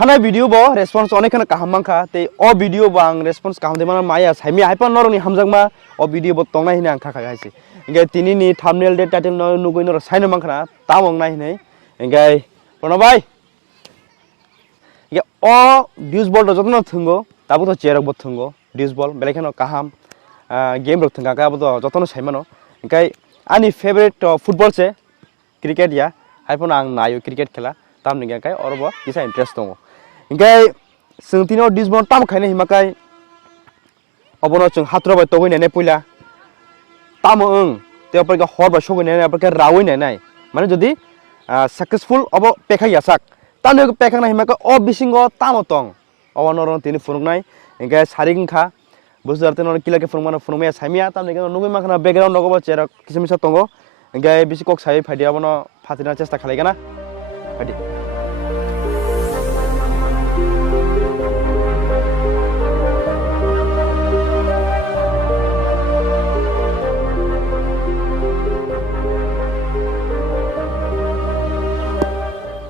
थाना वीडियो बो रेस्पॉन्स अनेक खाना कहम मांखा ते ओ वीडियो बांग रेस्पॉन्स कहम दे माना माया साइमी हाइपन नरनि हामजांमा ओ वीडियो बो तंगना हिने आं खाखा गाइसे इंगे तिनिनि थंबनेल दे टाइटल न नुगै नर साइनो मांखना तामंग नाय हिने इंगे प्रणबाय इंगे ओ डिउस बॉल द जतन थंगो ताबो तो चेरक बो थंगो डिउस बॉल बेलेखनो कहम गेम रक थंगा का बो जतन साइमानो इंगे आनी फेवरेट फुटबॉल से क्रिकेट या हाइपन आं नायो क्रिकेट खेला तामनि गाय अरबो किसा इंटरेस्ट दङ इंगाय सोंथिनो डिसबन ताम खायने हिमाखाय अबनो जों हात्रबाय तगैनानै पयला ताम ओं तेपरका हरबा सगैनानै आपरका रावैनानै माने जदि सक्सेसफुल अब पेखायासाक तानो पेखाना हिमाखा अ बिसिंगो ताम तंग अवनर तिनि फुरुंनाय इंगाय सारिगंखा बुझदारते न किलाके फुरुंमाना फुरुंमाया सामिया तामनि गाय नुगै माखना बैकग्राउंड नगबो चेरा किसमिसा तंगो इंगाय बिसि कक साइ फाइदियाबनो फातिना चेष्टा खालायगोना फाइदि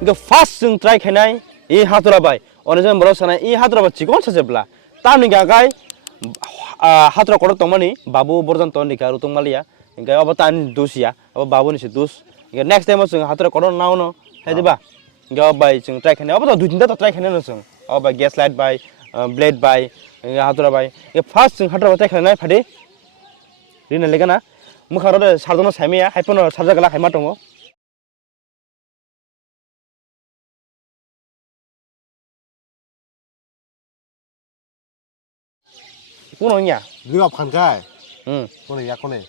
इनका फास्ट जों ट्राई खानाय ई हातराबाय अनेजन बर सानाय ई हातराबा चिकन साजेब्ला तामनि गागाय हातरा कड तंमानि बाबू बरजन तनिका रुतुं मालिया इनका अब तान दुसिया अब बाबू निसे दुस इनका नेक्स्ट टाइम जों हातरा कड नावनो हेदिबा इनका बाय जों ट्राई खानाय अब दुइ तिनटा ट्राई खानाय जों अब गैस लाइट बाय ब्लेड बाय इनका हातरा बाय इनका फास्ट जों हातरा ट्राई खानाय फादि रिना लेगाना मुखारो सारदनो साइमिया हाइपन सारजागला हाइमा दङ Kuno nya. Liwa pangkai. Kone ya kone.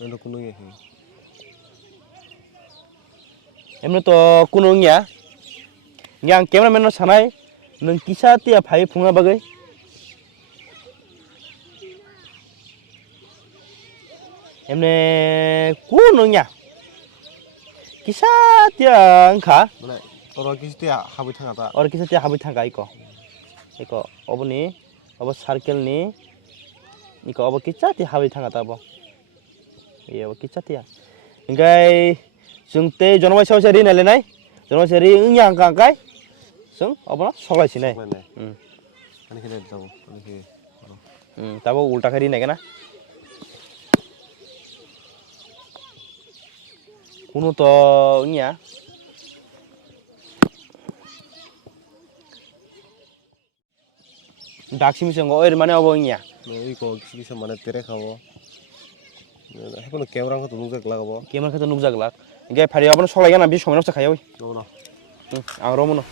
Ini kuno ya. Emno to kuno nya. Yang cameraman no sanai nang kisa tia phai phunga bagai. Emne kuno nya. Kisa tia angka. Boleh. Orang kisa tia habis tengah tak. Orang kisa tia habis tengah iko. Iko, obo ni, obo circle ni. Iko obo kisa tia habis tengah tak obo. Iya, obo kisa tia. Ingkai, sungte jonawai sawo seri nale nai. Jonawai seri ingya angka angkai. Sung, obo na sogai si nai. Ani kena tahu. Ani kena. Tahu ulta kari nai kena. Kuno to nya daksi misengo oir mane obo nya iko kisi mane tere khabo hepono camera ko nukjak lagabo camera ko nukjak lag ge phari abon solai gana bi someno sa khayoi no ang romono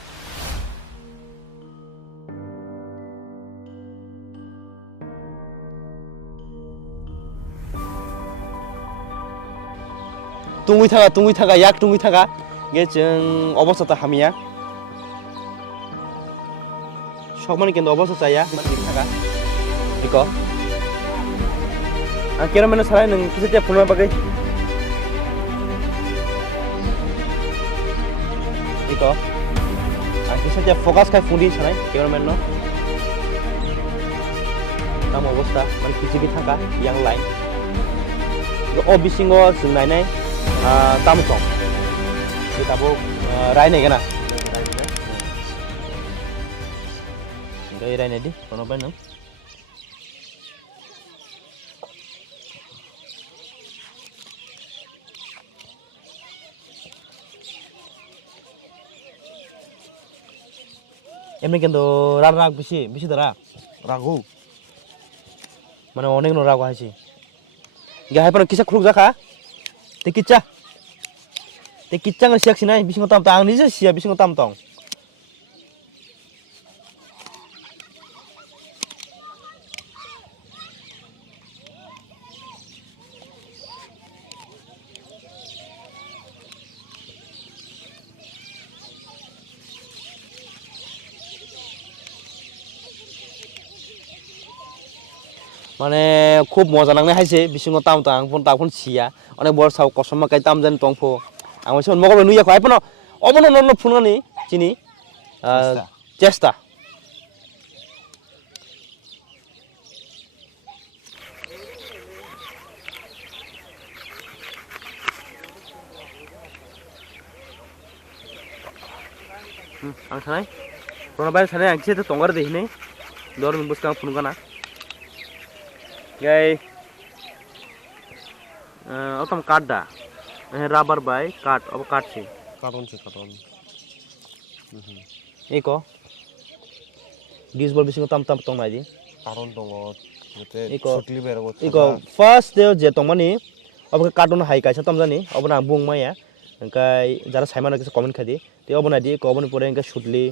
tungui thaga yak tungui thaga ge jeng obostata hamia sokmani kendo obostata ya mani thaga iko kira mana sarai nang kisa tia phunma bagai iko kisa tia focus kai fundi sarai cameraman no tam obosta mani kisi bi thaga yang lain o bisingo sunai nai tamu tong kita bu rai nih kena gaya rai nih di kono apa nang emni kendo rak bisi dara ragu mana onek no ragu hasi gaya apa kisah kruk jaka Tekicah ngesiak sinai bising tam tang ni je sia bising tam tong মানে খুব মজা নাংনে হাইছে বিসিং তাম তাং phone তা phone সিয়া অনেক বড় Sao কসমা কাই তাম জান টংফো আং হইছে মগবে নুইয়া খাই পন অবন নন ফুনগানি চিনি চেষ্টা आं थानाय प्रणबाय थानाय आं एसे तंगार देहिनै दर बुसका फुनगाना गाय ओतम काट दा राबार बाय काट अब काट से कार्टन से कार्टन एको डिस बल बिसिंग तम तम नायदि कार्टन दङ मते Iko- सुटलि बेरगो iko first de je tongmani obka cartoon hai kaisa tamjani obna bung maya engkai jara saimano kisa comment khadi te obna di ko obni pore engkai shudli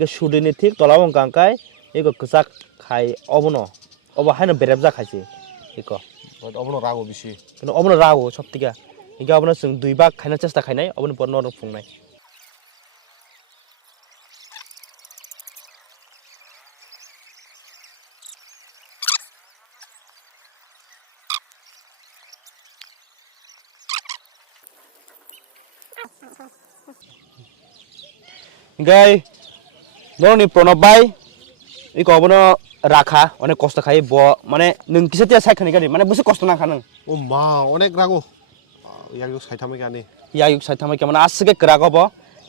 ke shudini thik tolao engkai iko ksak khai obno obo haino berabja khaisi iko अबनो रागो बिसि kino obno rago soptika engkai obna sung dui bak khaina chesta khainai obni por nor fungnai গাই নরনি প্রণব ভাই eco অবনো রাখা অনেক কষ্ট খাই ব মানে নং কিসে তিয়া সাইখানি গানি মানে বুঝে কষ্ট না খানো ও মা অনেক রাগো ইয়াগো সাইথামে গানি ইয়া ইউক সাই থামাই কেমন আসগে করাগ হব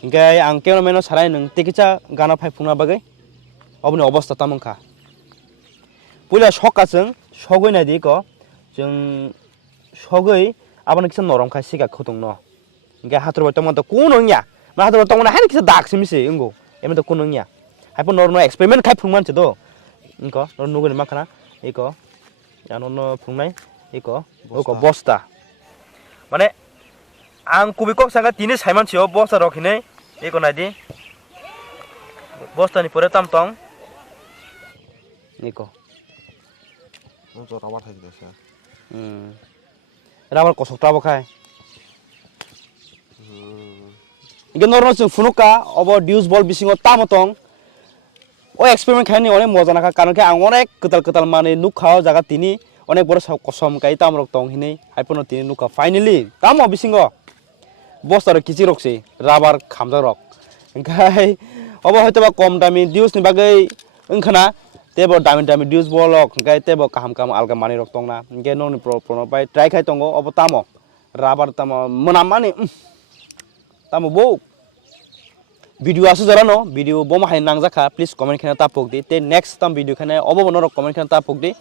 গাই আং কেমন মেনো সারাই নং তেকিচা গানা ফাই ফুংনা বাগै অবনি অবস্থা তামংখা পুইলা সকাজং সগৈ নাইদি ইকো जों সগৈ আবনো কিসা নরম খাই সিগা খুতুং ন গাই হাতর বই তমন তো কোন ইয়া মা হাতর তমন হানি কিসা দাগসি মিসি ইংগো এমন তো কোন ইয়া হাইপো নরম এক্সপেরিমেন্ট খাই ফুংমান চে তো ইংকো নর নুগনি মাখানা ইকো জানো ফুংনাই ইকো ওকো বস্তা মানে आं कुबिकक सांगा तिनि साइमानसियाव बस्ता रखिनै एको नायदि बस्तानि परे तामतं एको ও তো রাবার থাকি দেছে राबार कसकटा बखाय इगे नरनो जों फुनुका अब डिउस बल बिसिङाव तामतं ओ एक्सपेरिमेन्ट खायनि अनेक मजा नाखा कारण के आं अनेक कताल कताल माने नुखाव जागा तिनि अनेक बड़ कसम काई तामरक तंग हिनै हाइपनो तिनि नुखा फाइनाली तामो बिसिङाव बस्तार किचि रखसै राबार खामजा रक ओंखाय अब हयतोबा कम दामि डिउसनि बागै ओंखाना तेबो दामि दामि डिउस बलक ओंखाय तेबो काहाम काहाम आलगा मानि रक तंगना ओंखाय ननि प्रनबाय ट्राइ खाय तंगो अब तामो राबार तामो मोना मानि तामो बौ भिडियो आसु जरा न भिडियो बम हाय नांजाखा प्लिज कमेन्ट खाना तापक दि ते नेक्स्ट ताम भिडियो खाना अब नर कमेन्ट खाना तापक दि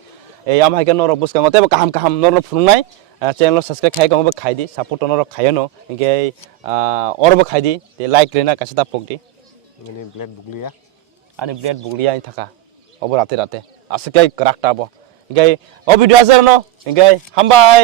ए आम हायके नर बुसकांगो तेबो काहाम काहाम नर फुंनाय चैनल सब्सक्राइब खाय गंबो खायदि सपोर्ट नर खायनो इनके अरबो खायदि ते लाइक लेना कासे तापक दि মানে ব্লেড বুগলিয়া आनि ब्लेड बुगलिया इन थाका अब राते राते आसके कराकटा बो इनके ओ भिडियो आजर न इनके हामबाय